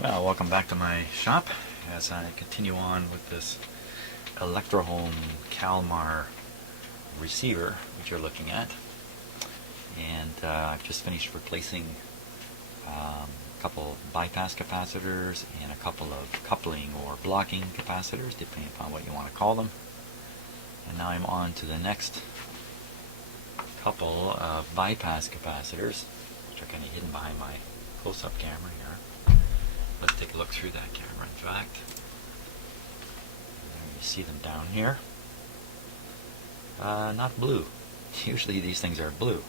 Well, welcome back to my shop as I continue on with this Electrohome Kalmar receiver which you're looking at. And I've just finished replacing a couple bypass capacitors and a couple of coupling or blocking capacitors, depending upon what you want to call them. And now I'm on to the next couple of bypass capacitors, which are kind of hidden behind my close-up camera here. Let's take a look through that camera, in fact. There you see them down here. Not blue. Usually these things are blue.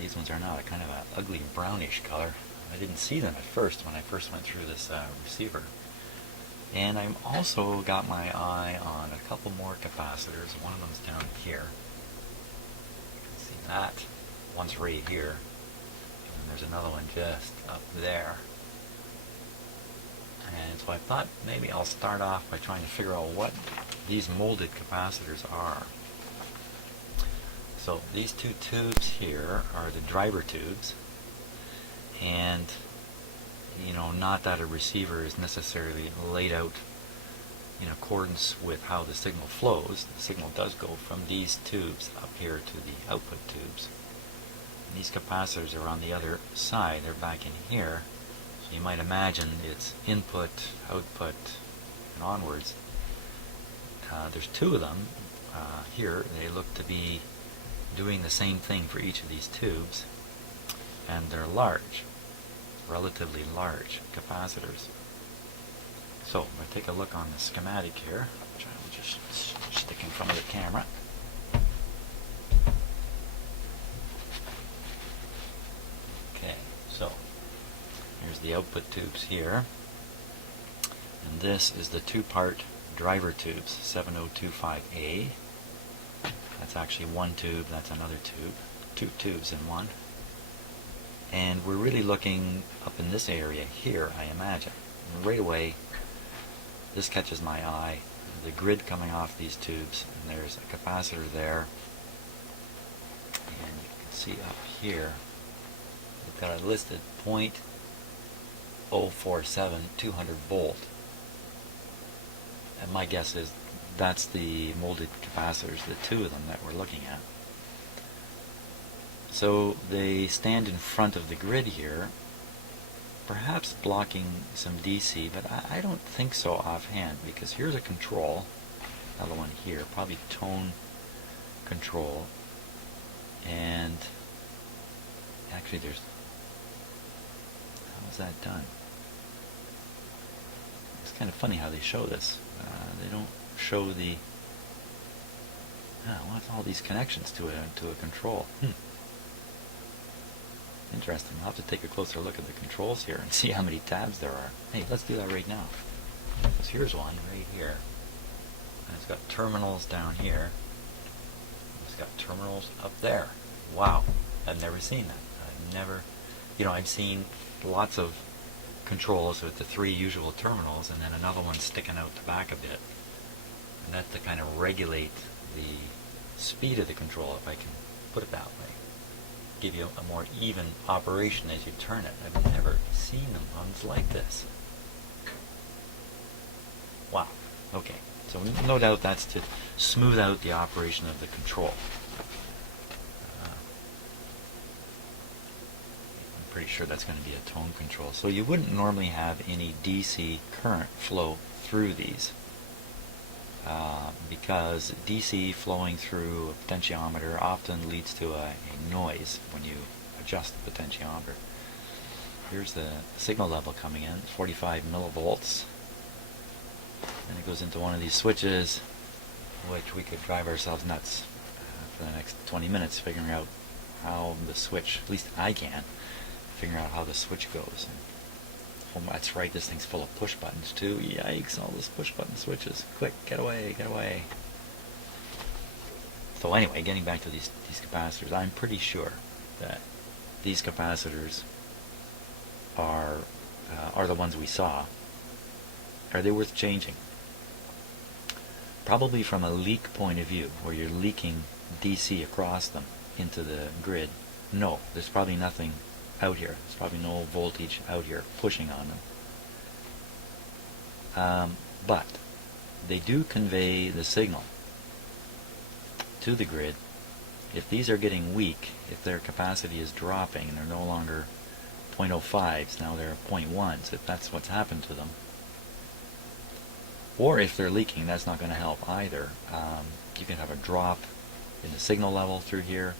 These ones are not. A kind of an ugly brownish color. I didn't see them at first when I first went through this receiver. And I've also got my eye on a couple more capacitors. One of them's down here. You can see that. One's right here. And there's another one just up there. And so I thought maybe I'll start off by trying to figure out what these molded capacitors are. So these two tubes here are the driver tubes, and not that a receiver is necessarily laid out in accordance with how the signal flows. The signal does go from these tubes up here to the output tubes. And these capacitors are on the other side. They're back in here. So you might imagine it's input, output, and onwards. There's two of them here. They look to be doing the same thing for each of these tubes, and they're large, relatively large capacitors. So if I take a look on the schematic here, which I will just stick in front of the camera. Okay, so here's the output tubes here, and this is the two-part driver tubes, 7025A. That's actually one tube, that's another tube. Two tubes in one. And we're really looking up in this area here, I imagine. And right away, this catches my eye. The grid coming off these tubes, and there's a capacitor there. And you can see up here, we've got a listed 0.047, 200 volt. And my guess is that's the molded capacitors, the two of them that we're looking at. So they stand in front of the grid here, perhaps blocking some DC, but I don't think so offhand, because here's a control, another one here, probably tone control, and actually there's, how's that done? It's kind of funny how they show this. They don't show the what's all these connections to a control. Interesting. I'll have to take a closer look at the controls here and see how many tabs there are. Hey, let's do that right now. Because here's one right here, and it's got terminals down here. It's got terminals up there. Wow, I've never seen that. I've never, I've seen lots of controls with the three usual terminals, and then another one sticking out the back a bit. And that's to kind of regulate the speed of the control, if I can put it that way. Give you a more even operation as you turn it. I've never seen them ones like this. Wow. Okay. So no doubt that's to smooth out the operation of the control. I'm pretty sure that's going to be a tone control. So you wouldn't normally have any DC current flow through these. Because DC flowing through a potentiometer often leads to a noise when you adjust the potentiometer. Here's the signal level coming in, 45 millivolts. And it goes into one of these switches, which we could drive ourselves nuts for the next 20 minutes figuring out how the switch, at least I can, figure out how the switch goes. Oh, that's right, this thing's full of push buttons too. Yikes, all those push button switches. Quick, get away, get away. So anyway, getting back to these capacitors, I'm pretty sure that these capacitors are the ones we saw. Are they worth changing? Probably from a leak point of view, where you're leaking DC across them into the grid. No, there's probably nothing out here. There's probably no voltage out here pushing on them. But they do convey the signal to the grid. If these are getting weak, if their capacity is dropping and they're no longer 0.05s, now they're 0.1s, if that's what's happened to them, or if they're leaking, that's not going to help either. You can have a drop in the signal level through here,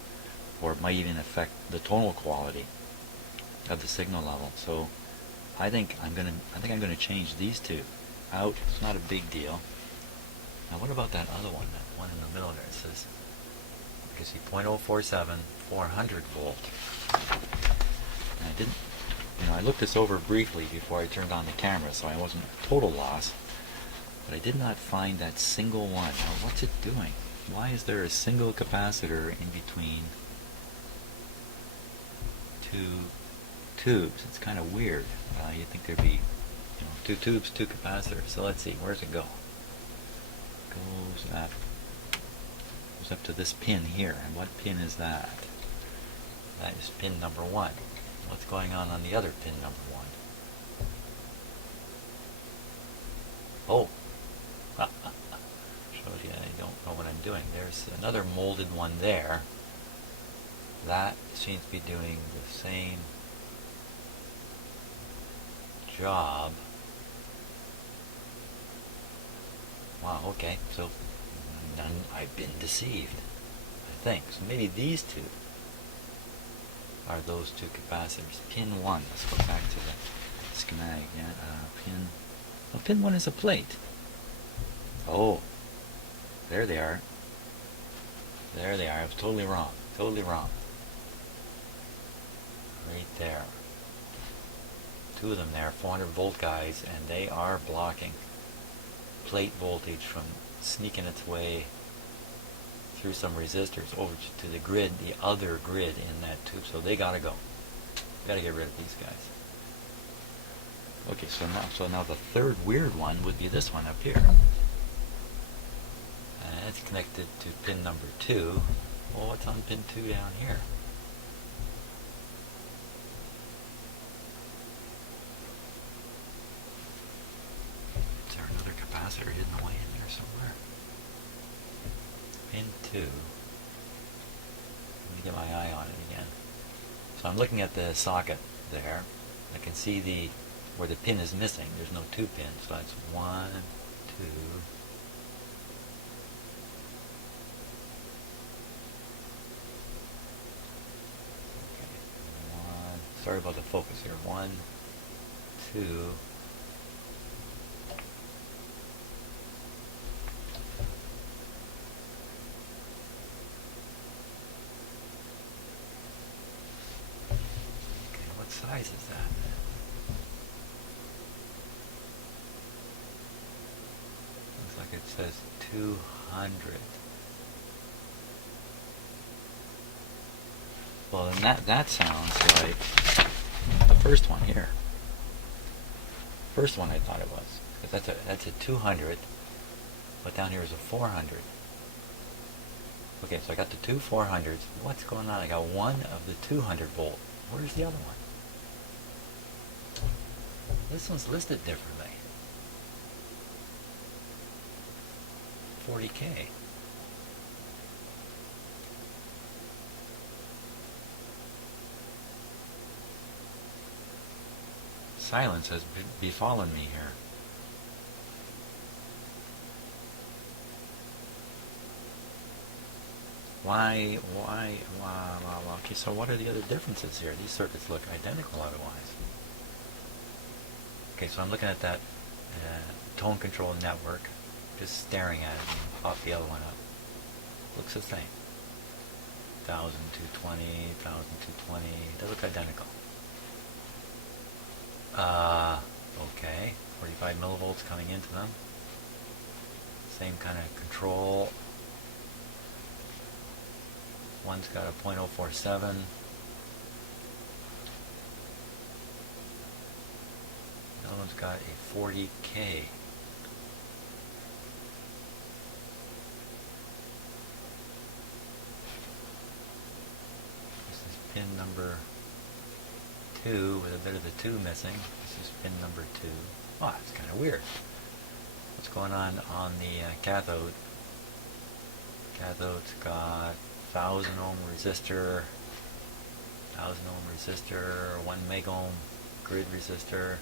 or it might even affect the tonal quality of the signal level. So I think I'm going to change these two out. It's not a big deal. Now what about that other one, that one in the middle there? It says, you can see 0.047, 400 volt. And I didn't, I looked this over briefly before I turned on the camera, so I wasn't at total loss. But I did not find that single one. Now what's it doing? Why is there a single capacitor in between two tubes? It's kind of weird. You'd think there'd be, two tubes, two capacitors. So let's see, where's it go? Goes up to this pin here. And what pin is that? That is pin number 1. What's going on the other pin number 1? Oh, shows you I don't know what I'm doing. There's another molded one there. That seems to be doing the same job. Wow, okay, so I've been deceived, I think. So maybe these two are those two capacitors. Pin 1, let's go back to the schematic. Pin 1 is a plate. Oh, there they are. There they are. I was totally wrong. Totally wrong. Right there. Two of them there, 400 volt guys, and they are blocking plate voltage from sneaking its way through some resistors over to the grid, the other grid in that tube. So they gotta go. Gotta get rid of these guys. Okay, so now the third weird one would be this one up here. And it's connected to pin number 2. Well, what's on pin 2 down here? Is there another capacitor hidden away in there somewhere? Pin 2. Let me get my eye on it again. So I'm looking at the socket there. I can see where the pin is missing. There's no 2 pins, so that's 1, 2. Okay, 1. Sorry about the focus here. 1, 2. Okay, what size is that? It says 200. Well, then that sounds like the first one here. First one I thought it was, because that's a 200, but down here is a 400. Okay, so I got the two 400s. What's going on? I got one of the 200 volt. Where's the other one? This one's listed differently. 40K. Silence has befallen me here. Why, okay, so what are the other differences here? These circuits look identical otherwise. Okay, so I'm looking at that tone control network. Just staring at it and pop the other one up. Looks the same. 1220, 1220. They look identical. Okay. 45 millivolts coming into them. Same kind of control. One's got a 0.047. The other one's got a 40K. Pin number 2 with a bit of the 2 missing. This is pin number 2. Oh, it's kind of weird. What's going on the cathode? Cathode's got 1000 ohm resistor, 1000 ohm resistor, 1 meg ohm grid resistor,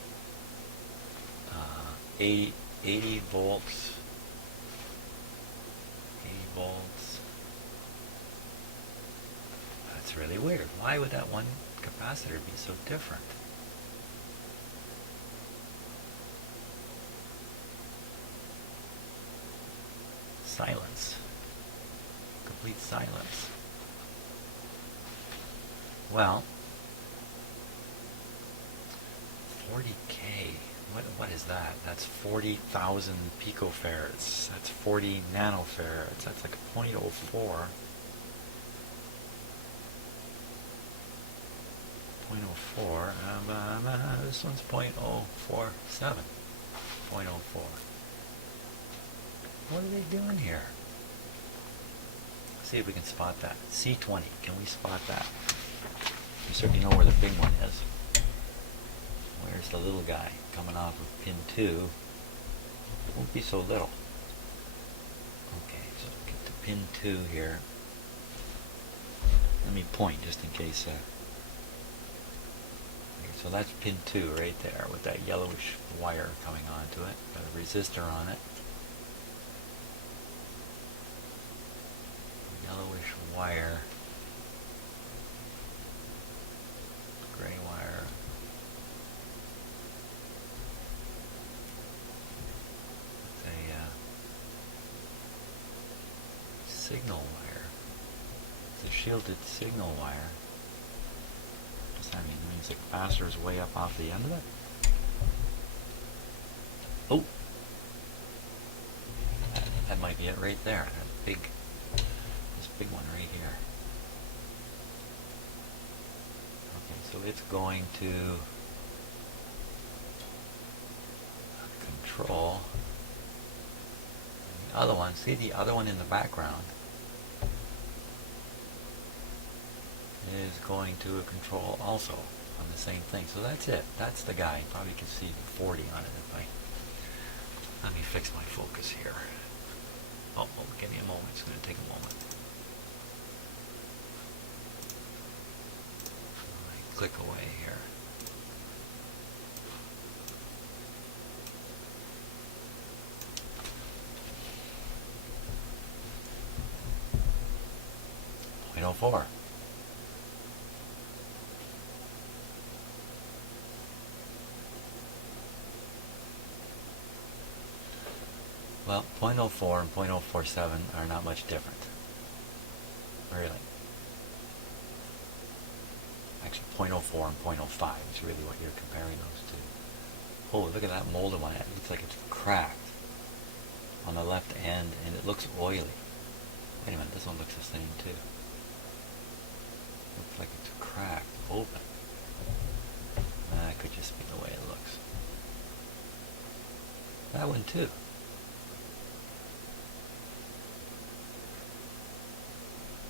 80 volts, 80 volts. That's really weird. Why would that one capacitor be so different? Silence. Complete silence. Well, 40K. What is that? That's 40,000 picofarads. That's 40 nanofarads. That's like 0.04. 0.04. This one's 0.047. 0.04. What are they doing here? Let's see if we can spot that. C20. Can we spot that? We certainly know where the big one is. Where's the little guy coming off of pin 2? It won't be so little. Okay, so get to pin 2 here. Let me point just in case. Okay, so that's pin 2 right there with that yellowish wire coming onto it. Got a resistor on it. Yellowish wire. Gray wire. It's a signal wire. It's a shielded signal wire. What does that mean? It means the capacitor is way up off the end of it? Oh! That might be it right there. That this big one right here. Okay, so it's going to control the other one. See the other one in the background is going to control also on the same thing. So that's it. That's the guy. You probably can see the 40 on it if let me fix my focus here. Oh, give me a moment. It's going to take a moment. Click away here. .04. Well, 0.04 and 0.047 are not much different. Really. Actually, 0.04 and 0.05 is really what you're comparing those two. Oh, look at that molded one. It looks like it's cracked on the left end, and it looks oily. Wait a minute, this one looks the same too. Looks like it's cracked open. That could just be the way it looks. That one too.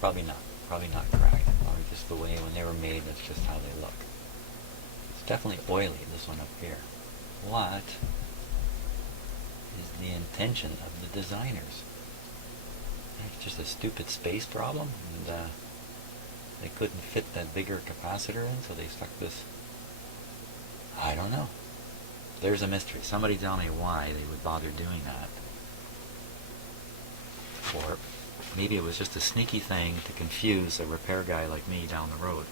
Probably not cracked. Probably just the way when they were made, that's just how they look. It's definitely oily, this one up here. What is the intention of the designers? It's just a stupid space problem, and they couldn't fit that bigger capacitor in, so they stuck this. I don't know. There's a mystery. Somebody tell me why they would bother doing that. Or maybe it was just a sneaky thing to confuse a repair guy like me down the road.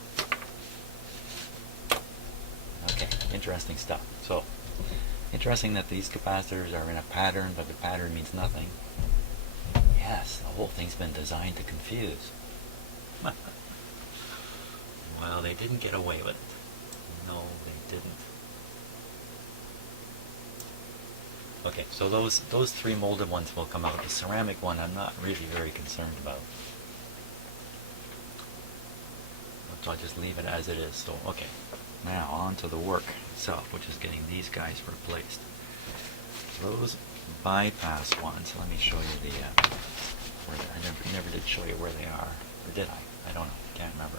Okay, interesting stuff. So, interesting that these capacitors are in a pattern, but the pattern means nothing. Yes, the whole thing's been designed to confuse. Well, they didn't get away with it. No, they didn't. Okay, so those three molded ones will come out. The ceramic one I'm not really very concerned about. So I'll just leave it as it is. So, okay, now on to the work itself, which is getting these guys replaced. Those bypass ones, let me show you the, I never did show you where they are. Or did I? I don't know, can't remember.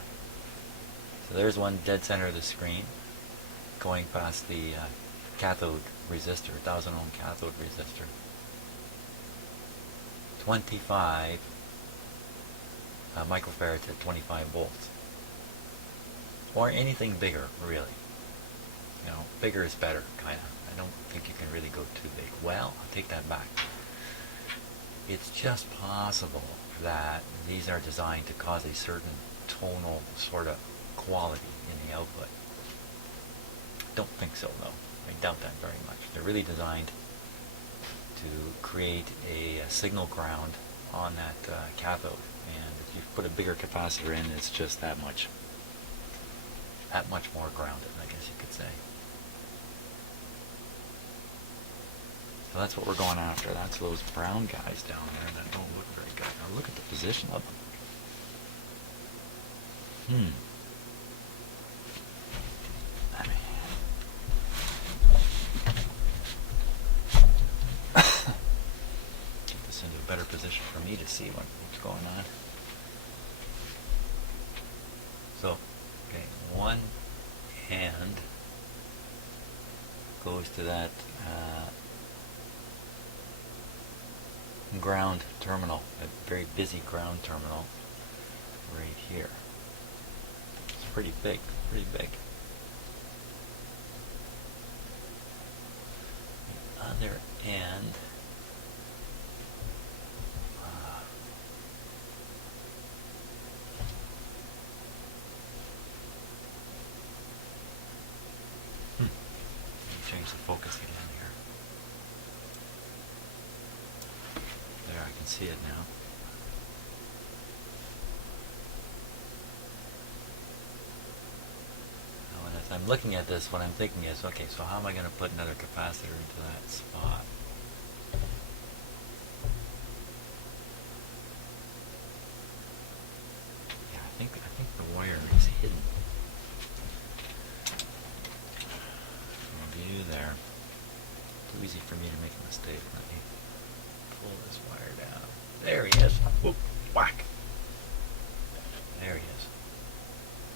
So there's one dead center of the screen. going past the cathode resistor, 1000 ohm cathode resistor. 25 microfarads at 25 volts. Or anything bigger, really. You know, bigger is better, kind of. I don't think you can really go too big. Well, I'll take that back. It's just possible that these are designed to cause a certain tonal sort of quality in the output. Don't think so, though. I doubt that very much. They're really designed to create a signal ground on that cathode. And if you put a bigger capacitor in, it's just that much more grounded, I guess you could say. So that's what we're going after. That's those brown guys down there that don't look very good. Now look at the position of them. Get this into a better position for me to see what's going on. So, okay, one hand goes to that ground terminal, a very busy ground terminal right here. It's pretty big, pretty big. The other end change the focus again here. There, I can see it now. Now, as I'm looking at this, what I'm thinking is, okay, so how am I going to put another capacitor into that spot? Yeah, I think the wire is hidden. There. Too easy for me to make a mistake. Let me pull this wire down. There he is. Whoop, whack. There he is.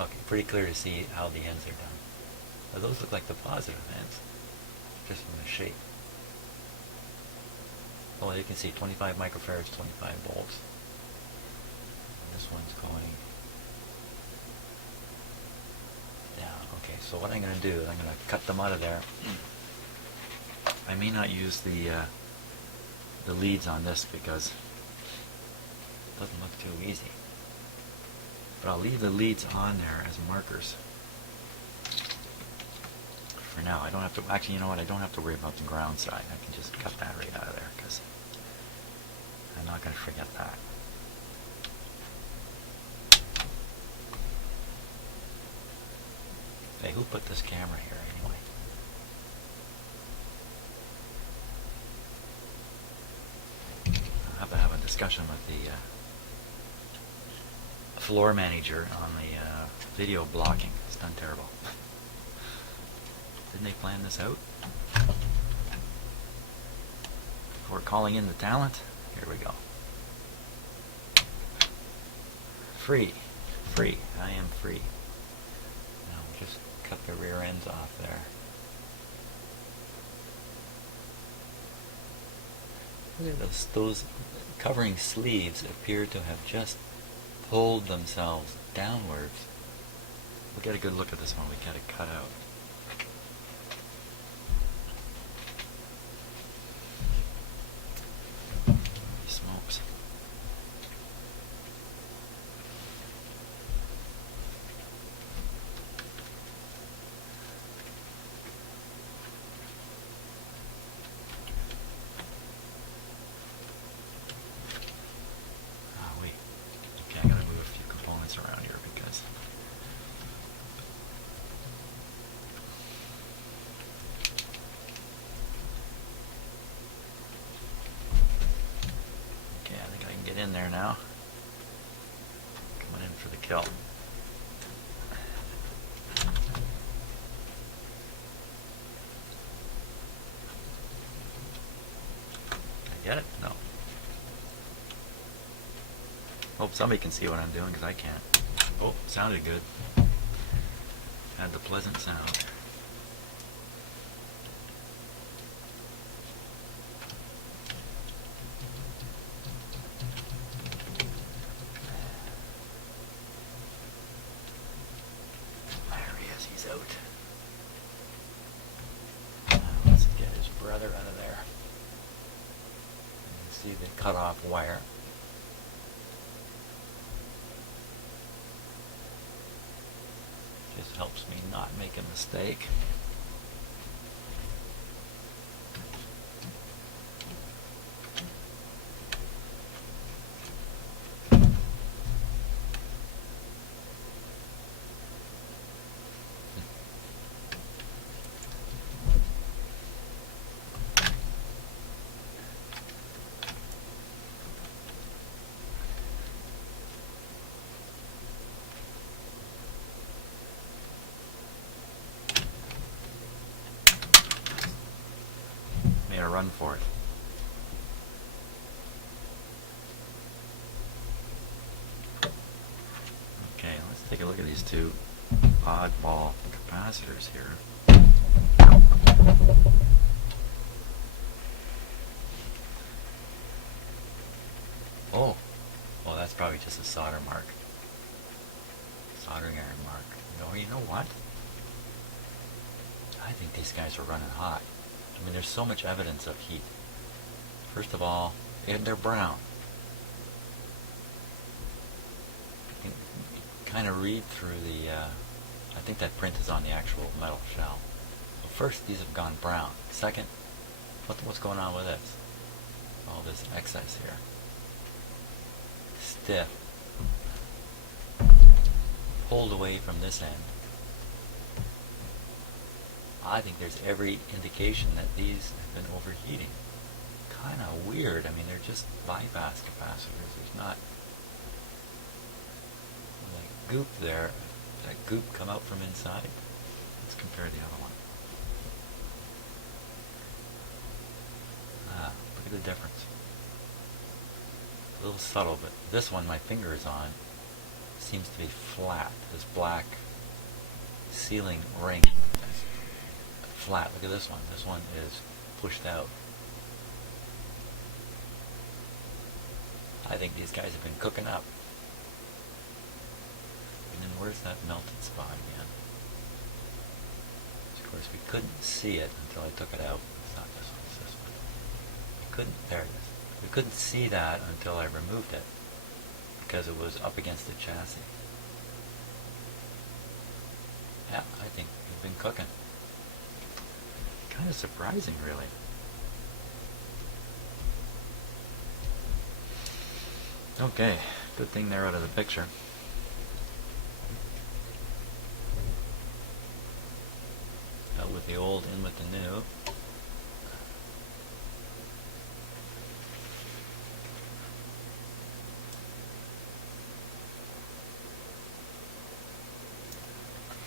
Okay, pretty clear to see how the ends are done. Now those look like the positive ends, just from the shape. Oh, you can see 25 microfarads, 25 volts. And this one's going down. Okay, so what I'm going to do is I'm going to cut them out of there. I may not use the leads on this because it doesn't look too easy. But I'll leave the leads on there as markers for now. I don't have to, actually, you know what, I don't have to worry about the ground side. I can just cut that right out of there because I'm not going to forget that. Hey, who put this camera here anyway? I'll have to have a discussion with the floor manager on the video blocking. It's done terrible. Didn't they plan this out? Before calling in the talent, here we go. Free. I am free. Now we'll just cut the rear ends off there. Look at those covering sleeves appear to have just pulled themselves downwards. We'll get a good look at this one. We got it cut out. Smokes. Around here because okay, I think I can get in there now. Coming in for the kill. Did I get it? No. Hope somebody can see what I'm doing because I can't. Oh, sounded good. Had the pleasant sound. see the cutoff wire. Just helps me not make a mistake. A run for it. Okay, let's take a look at these two oddball capacitors here. Oh, well, that's probably just a solder mark. Soldering iron mark. No, you know what? I think these guys are running hot. I mean, there's so much evidence of heat. First of all, they're brown. You can kind of read through the, I think that print is on the actual metal shell. So first, these have gone brown. Second, what's going on with this? All this excess here. Stiff. Pulled away from this end. I think there's every indication that these have been overheating. Kind of weird. I mean, they're just bypass capacitors. There's not like goop there. That goop come out from inside. Let's compare the other one. Ah, look at the difference. A little subtle, but this one my finger is on seems to be flat. This black sealing ring. Flat. Look at this one. This one is pushed out. I think these guys have been cooking up. And then where's that melted spot again? Of course, we couldn't see it until I took it out. It's not this one, it's this one. There it is. We couldn't see that until I removed it because it was up against the chassis. Yeah, I think we've been cooking. Kind of surprising, really. Okay, good thing they're out of the picture. Out with the old, in with the new.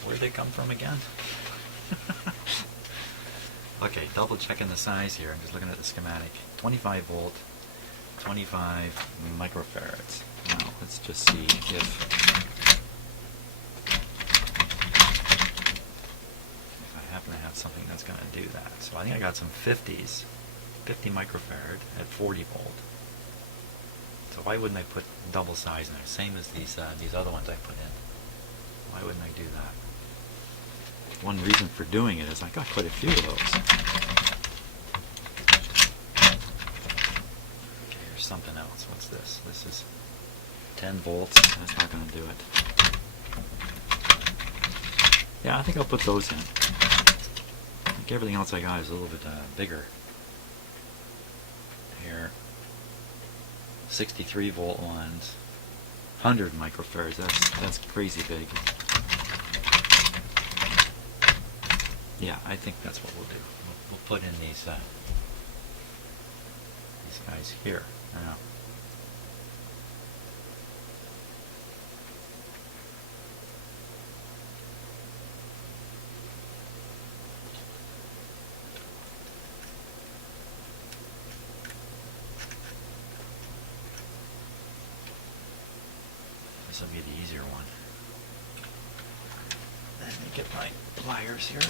Where'd they come from again? Okay, double checking the size here. I'm just looking at the schematic. 25 volt, 25 microfarads. Now, let's just see if I happen to have something that's going to do that. So I think I got some 50s, 50 microfarad at 40 volt. So why wouldn't I put double size in there? Same as these other ones I put in. Why wouldn't I do that? One reason for doing it is I got quite a few of those. Okay, here's something else. What's this? This is 10 volts. That's not going to do it. Yeah, I think I'll put those in. I think everything else I got is a little bit bigger. Here, 63 volt ones, 100 microfarads. That's crazy big. Yeah, I think that's what we'll do. We'll put in these guys here. Now, this will be the easier one. Let me get my pliers here.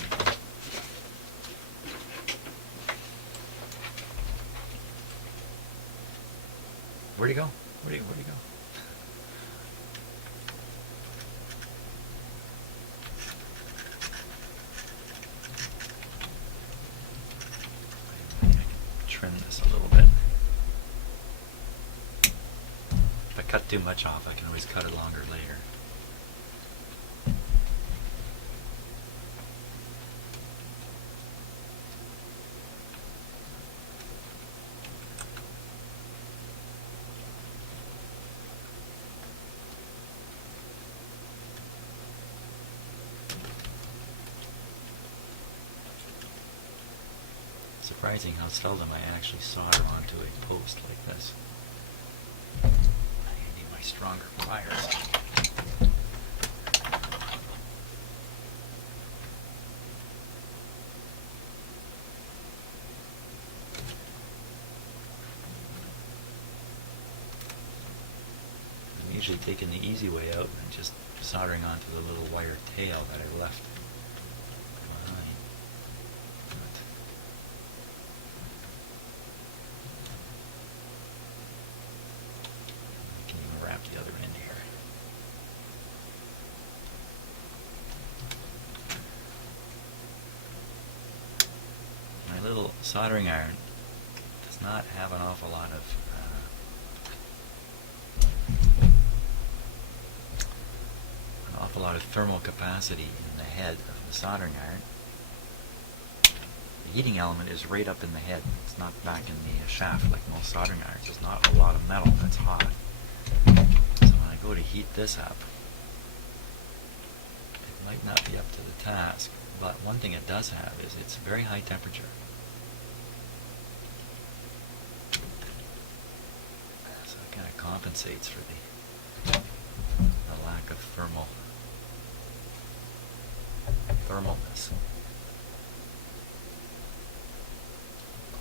Where'd he go? Where'd he go? I can trim this a little bit. cut too much off, I can always cut it longer later. Surprising how seldom I actually solder onto a post like this. I need my stronger pliers. I'm usually taking the easy way out and just soldering onto the little wire tail that I left behind. Wrap the other end here. My little soldering iron does not have an awful lot of thermal capacity in the head of the soldering iron. The heating element is right up in the head. It's not back in the shaft like most soldering irons. There's not a lot of metal that's hot. Go to heat this up, it might not be up to the task, but one thing it does have is it's very high temperature. So it kind of compensates for the lack of thermalness.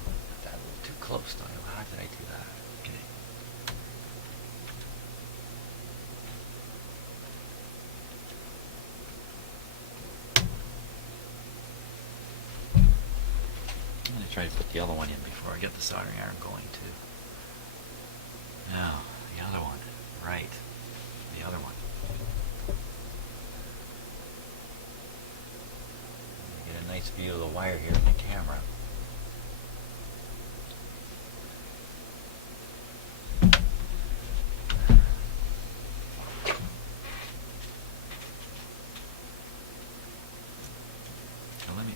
Put that a little too close, don't know. How did I do that? Okay. I'm going to try to put the other one in before I get the soldering iron going too. Now, the other one. Right. The other one. Get a nice view of the wire here in the camera.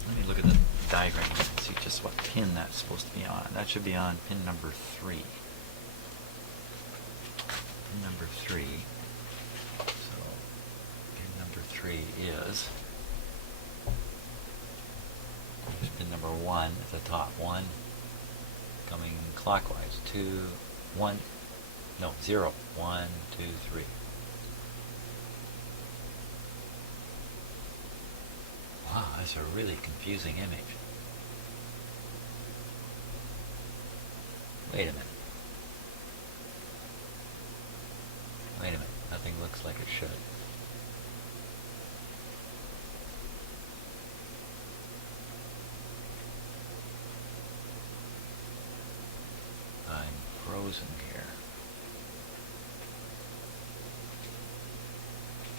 Let me look at the diagram and see just what pin that's supposed to be on. That should be on pin number 3. Pin number 3. So pin number 3 is here's pin number 1 at the top. 1 coming clockwise. 2, 1, no, 0. 1, 2, 3. Wow, that's a really confusing image. Wait a minute. Wait a minute. Nothing looks like it should. I'm frozen here.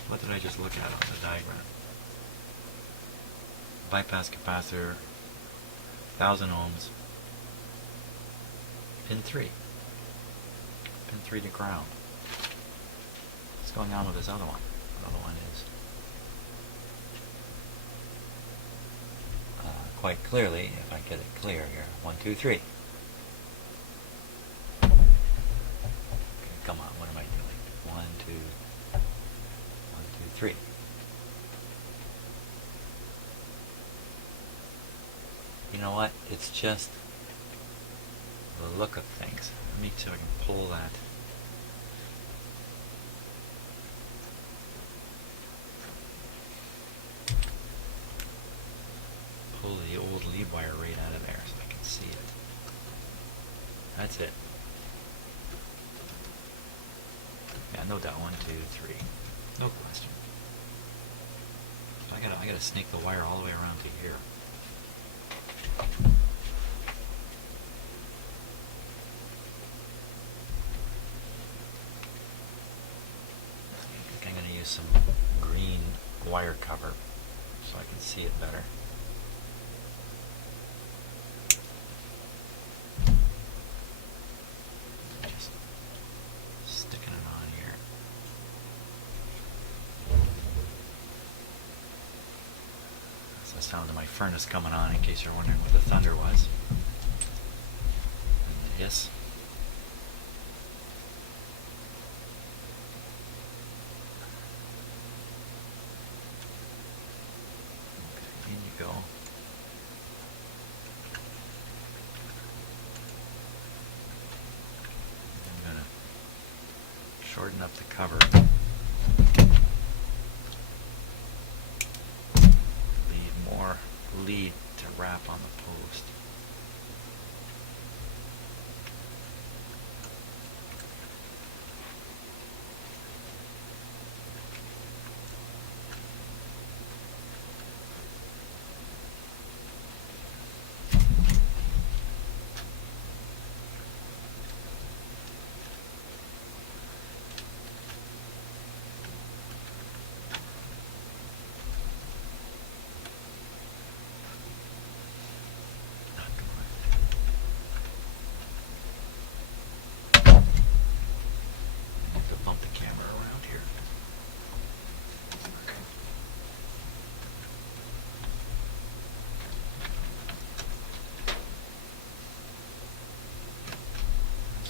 What did I just look at on the diagram? Bypass capacitor, 1000 ohms, pin 3. Pin 3 to ground. What's going on with this other one? The other one is quite clearly, if I get it clear here, 1, 2, 3. Okay, come on, what am I doing? 1, 2, 1, 2, 3. You know what? It's just the look of things. Let me see if I can pull that. Pull the old lead wire right out of there so I can see it. That's it. Yeah, no doubt. 1, 2, 3. No question. So I gotta snake the wire all the way around to here. I think I'm going to use some green wire cover so I can see it better. Just sticking it on the sound of my furnace coming on, in case you're wondering what the thunder was. And the hiss. Okay, in you go. I'm going to shorten up the cover. Lead to wrap on the post.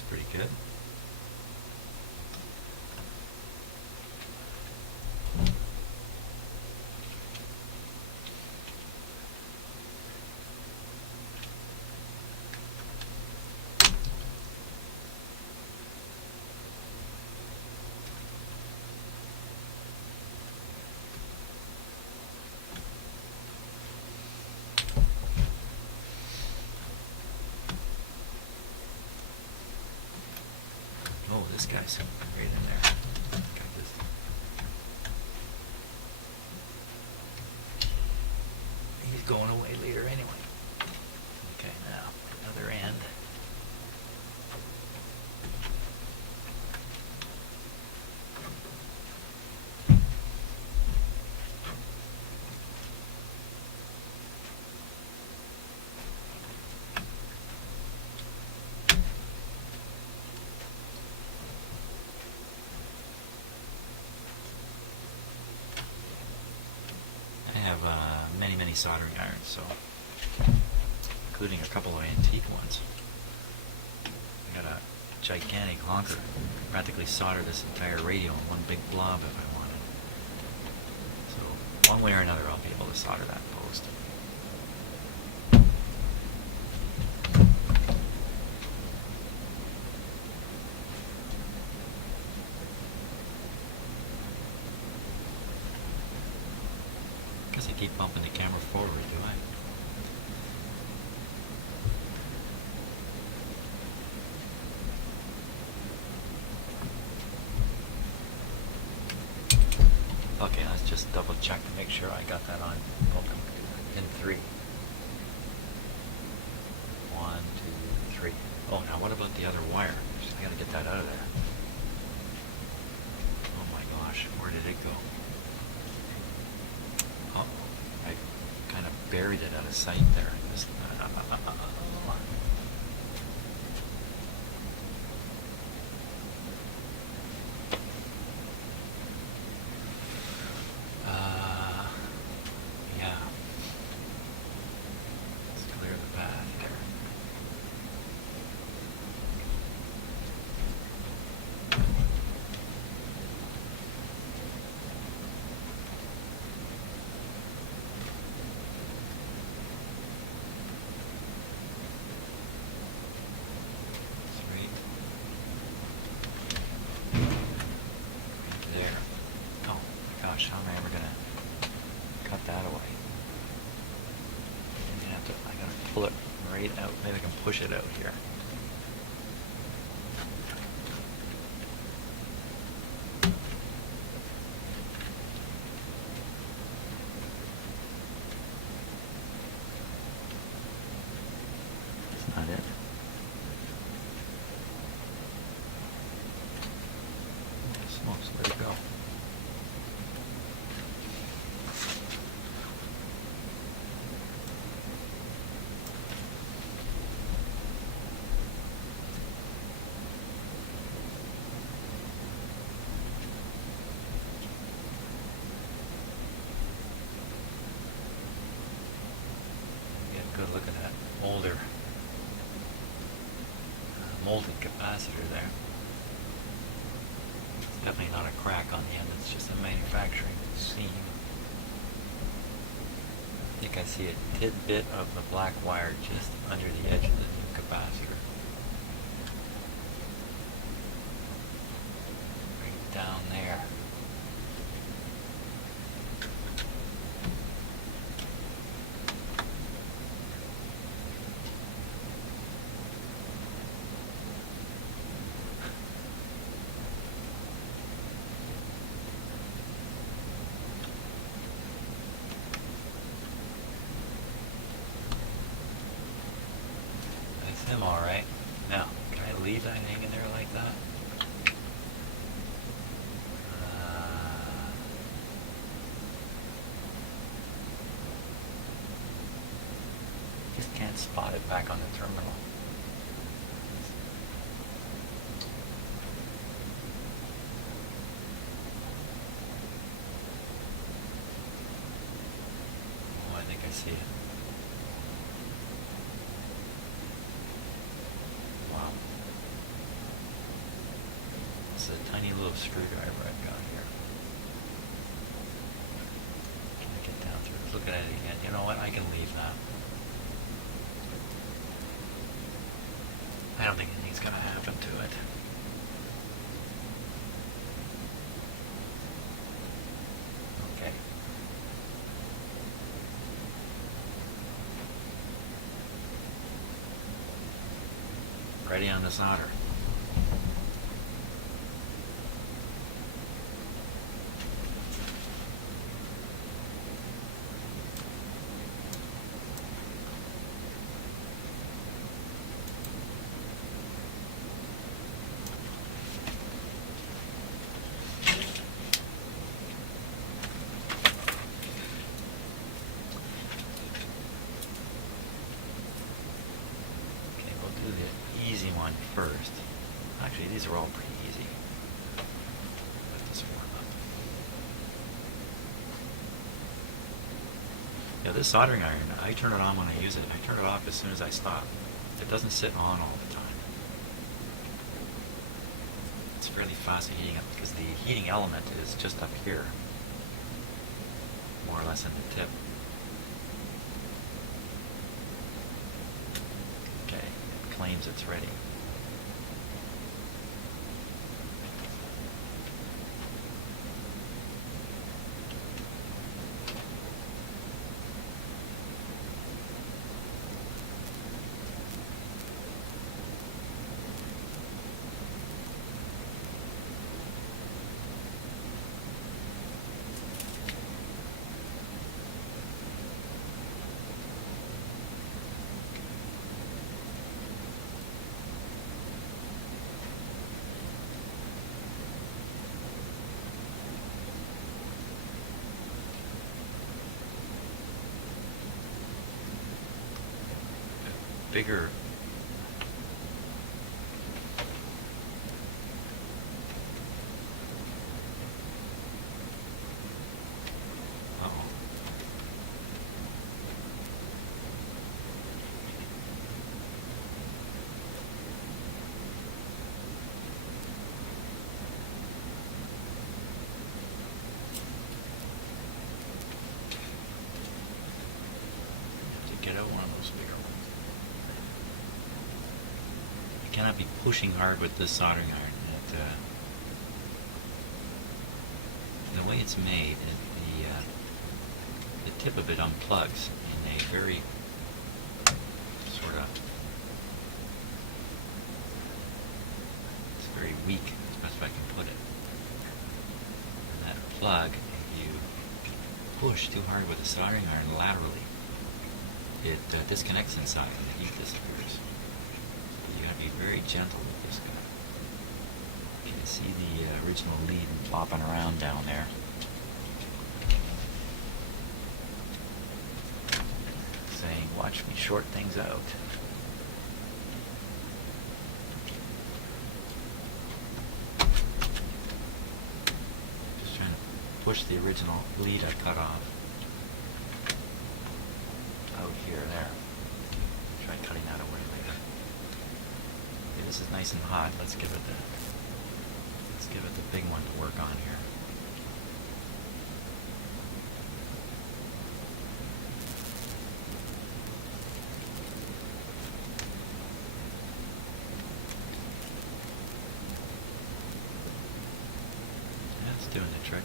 Pretty good. Oh, this guy's right in there. Got this. He's going away later anyway. Okay, now other end. Many soldering irons, so including a couple of antique ones. I got a gigantic honker. Practically solder this entire radio in one big blob if I wanted. So one way or another, I'll be able to solder that post. I keep bumping the camera forward, do I? Okay, let's just double check to make sure I got that on. In 3. 1, 2, 3. Oh, now what about the other wire? I gotta get that out of there. Oh my gosh, where did it go? Buried it out of sight there. Yeah. Let's clear the path here. How am I ever gonna cut that away? I gotta pull it right out. Maybe I can push it out here. That's not it. Smokes, let it go. good look at that older molded capacitor there. It's definitely not a crack on the end, it's just a manufacturing seam. I think I see a tidbit of the black wire just under the edge of the new capacitor. Right down there. Him all right. Now, can I leave that hanging there like that? Just can't spot it back on the terminal. Oh, I think I see it. This is a tiny little screwdriver I've got here. Can I get down through this? Look at it again. You know what? I can leave that. I don't think anything's going to happen to it. Okay. Ready on the solder. Easy one first. Actually, these are all pretty easy. Let this warm up. Yeah, this soldering iron, I turn it on when I use it. I turn it off as soon as I stop. It doesn't sit on all the time. It's fairly fast heating up because the heating element is just up here, more or less in the tip. Claims it's ready. Bigger get out one of those bigger ones. You cannot be pushing hard with this soldering iron. The way it's made, the tip of it unplugs in a very sort of, it's very weak, that's the best way I can put it. And that plug, if you push too hard with the soldering iron laterally, it disconnects inside and the heat disappears. So you gotta be very gentle with this guy. You can see the original lead flopping around down there. Saying, watch me short things out. Just trying to push the original lead I cut off out here, there. this is nice and hot. Let's give it the big one to work on here. That's doing the trick.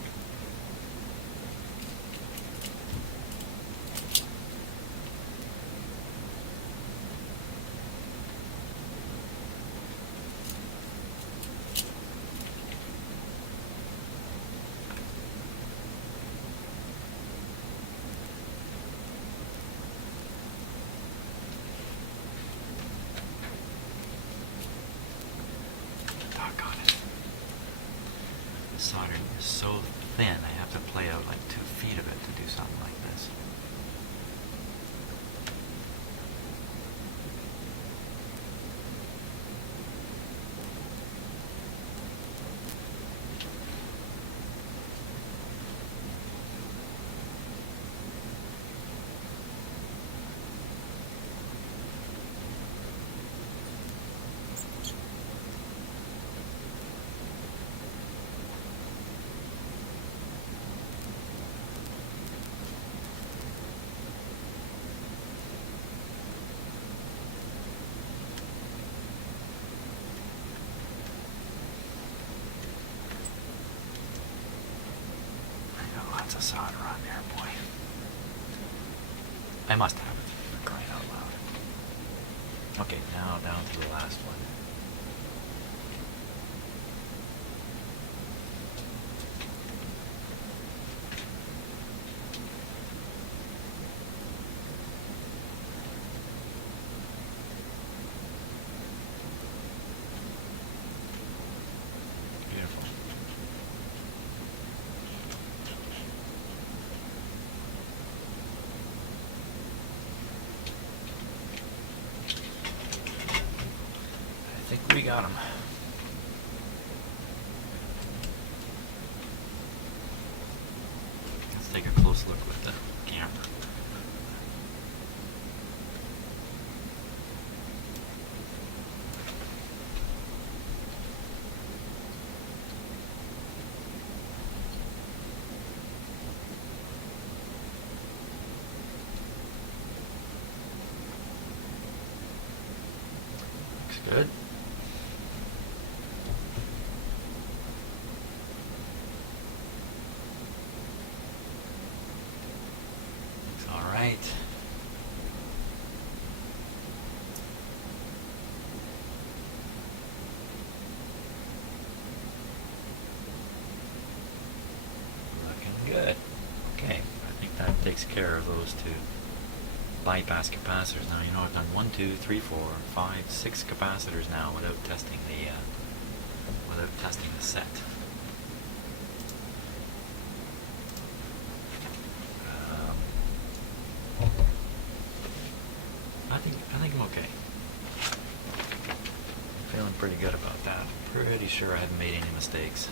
Soldering is so thin, I have to play out like 2 feet of it to do something like this. Lots of solder on there, boy. I must have it, for crying out loud. Okay, now down to the last one. Beautiful. I think we got them. Let's take a close look with the camera. Looks good. Right. Looking good. Okay, I think that takes care of those 2 bypass capacitors. Now, you know, I've done 1, 2, 3, 4, 5, 6 capacitors now without testing the set. I think I'm okay. I'm feeling pretty good about that. Pretty sure I haven't made any mistakes.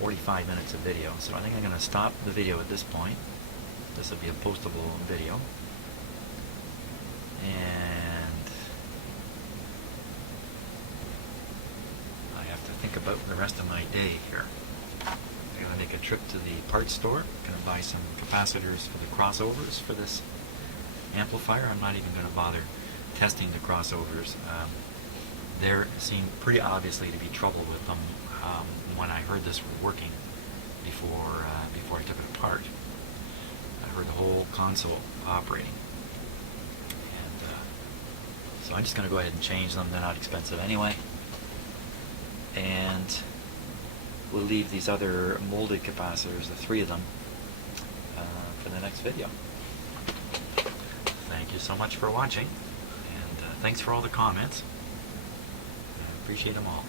"45 minutes of video," so I think I'm going to stop the video at this point. This will be a postable video. And I have to think about the rest of my day here. I'm going to make a trip to the parts store. I'm going to buy some capacitors for the crossovers for this amplifier. I'm not even going to bother testing the crossovers. There seemed pretty obviously to be trouble with them when I heard this was working before I took it apart. I heard the whole console operating. And so I'm just going to go ahead and change them. They're not expensive anyway. And we'll leave these other molded capacitors, the 3 of them, for the next video. Thank you so much for watching, and thanks for all the comments. I appreciate them all.